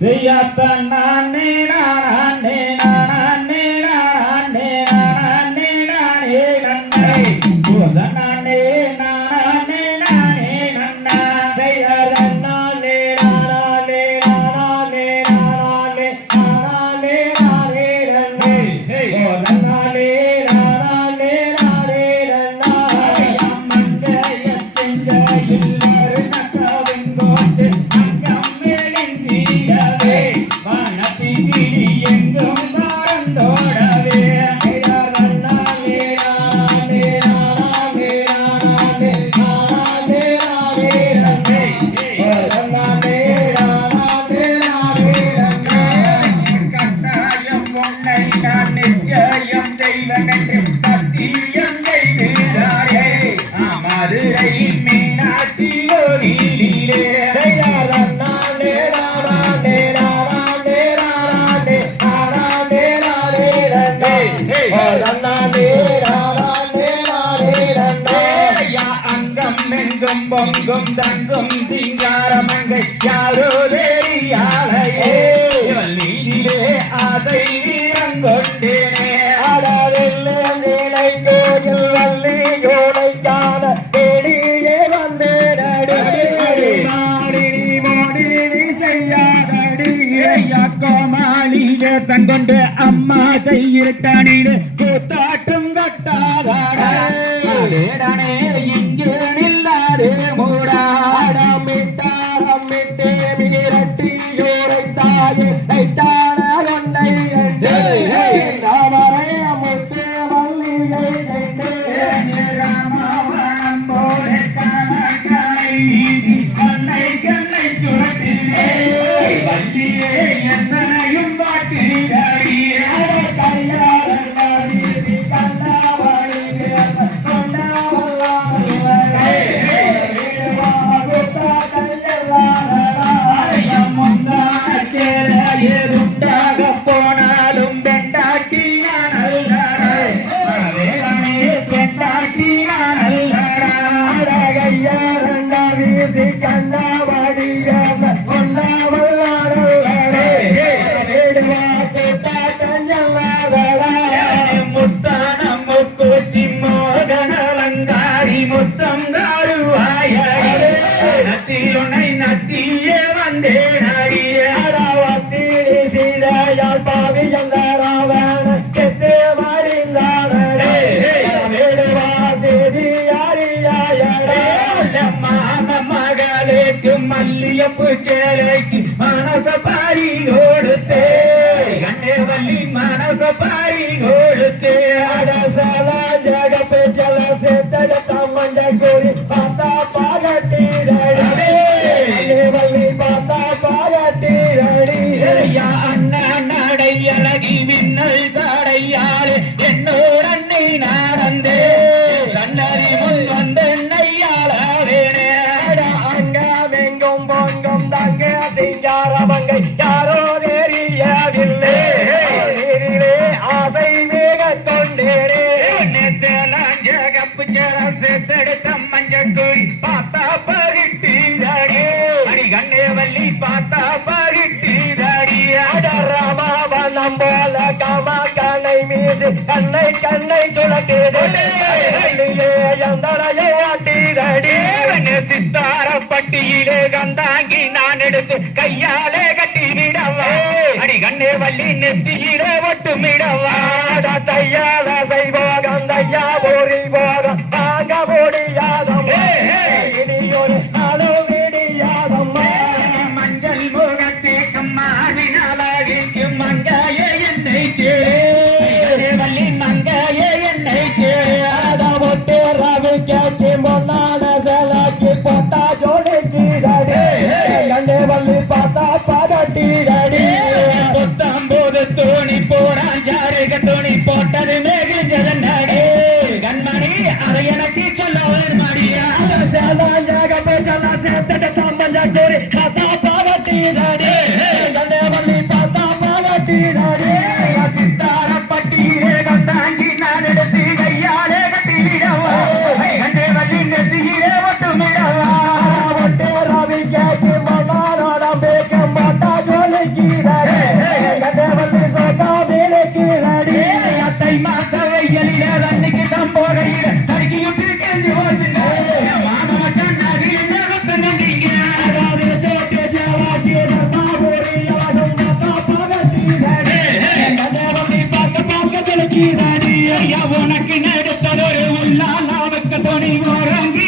செய்யாத்தான் நானே நானே நானே நானே நானே நானே நன்னை போத நானே நானே நானே நன்னா செய்யாத நானே நானே நானே நானே நானே நானே நன்னை போத நானே நானே நானே நன்னா அம்மங்க எச்சங்க இல்லரு நக்கவெங்கோட்டு எங்கும் மறந்தோடவே கட்டாயம் உன்னை நான் நிச்சயம் செய்வனென்று சத்தியம் செய்தாரே மதுரை மீனாட்சி கோயிலே அங்கம் எங்கும் பொங்கும் தங்கும் சிங்காரமங்கை யாரோ தெரியாளையே நீதிலே ஆசை வீரங்கொண்டேனே அடவில்லை கோயில் வள்ளி யோடைக்கான தேடியே வந்தேனடி மாடி செய்யாதடி கோமாளியே சங்கொண்டு அம்மா செய்யிருட்டானிடு கூத்தாட்டும் கட்டாதாடே இங்கே நில்லாதே மூடாடமிட்டாரமிட்டே மீரட்டி யோரை தாயே தைட்டான கொண்டை ராமரைய முட்டு வள்ளியை செய்தே ராமவனம் போலே கணக்கனை கண்ணை கண்ணை சுரட்டினே வள்ளியே என்னையும் வாட்டினடியே நத்தியே வந்தேன் அடியாராவத்தீடி சீதையால் பாவி எந்தாராவண கெத்தே மறிந்தாரே வேடுவா செய்தி யாரியாயடே மாம மகளுக்கு மல்லியப்பு சேலைக்கு மனச பாரி கொடுத்தே கண்ணே வள்ளி மனச பாரி கொடுத்தே அடசல ஜகப்பே சல செத்தட தம்மஞ்ச கோரி பார்த்தா பாகட்டி அழகி மின்னல் சாடையாறு என்னோட அன்னை நடந்தே கண்ணறி முன் வந்த நையாளவேனே அங்காமெங்கும் பொங்கும் தங்க சிங்காரமங்கை யாரோ தெரியவில்லை நீரிலே ஆசை மேக கொண்டேனே ஜகப்பு சர செத்தெடுத்த மஞ்சக்குறி பார்த்தா பகிட்டிதாடே அடி கண்ணே வள்ளி பார்த்தா பகிட்டிதாடி அடராமாவனம் போல காமா கண்ணை மீசி கண்ணை கண்ணை சுழட்டிதே எந்தரையை ஆட்டிதடி சித்தாரப்பட்டியிலே கந்தாங்கி நான் எடுத்து கையாலே கட்டி விடவா அடி கண்ணே வள்ளி நெத்தியிலே ஒட்டு விடவா தையால செய்வோகம் தையா போரி போகம் வாங்க முடியாதம் இனியொரு அளவு விடியாதம் மஞ்சள் முகத்தே கம்மாவினாலகிக்கு மங்காய என்னை சேரே வள்ளி மங்காய என்னை சேராத ஒட்டு ரவி கேட்டு பொன்னாட செலாக்கி போட்டா ஜோடிக்கு கண்ணே வள்ளி பார்த்தா பாதட்டி புத்தம்போது தோணி போறான் ஜாருக தோணி போட்டது மேகிஞ்சதன் நடே கண்மணி அதை எனக்கு சொல்ல மடியா சேலா சேர்த்தட தம்பஞ்ச கோரி கசா பாகட்டி கண்ணே வள்ளி பார்த்தா பாகட்டி சித்தாரப்பட்டியே கண்டாங்கி நான் எடுத்து கையாலே கட்டி விடவா கண்ணே வள்ளி நெத்தியிலே ஒட்டு விடவா ஒட்டு ரவி கேட்டு மன்னாரோட பேக்கம் பார்த்தா ஜோலிக்கு துடிக்குதடி ஐயா உனக்கு நடுத்ததொரு உள்ளாலாவுக்கு துணி ஓரங்க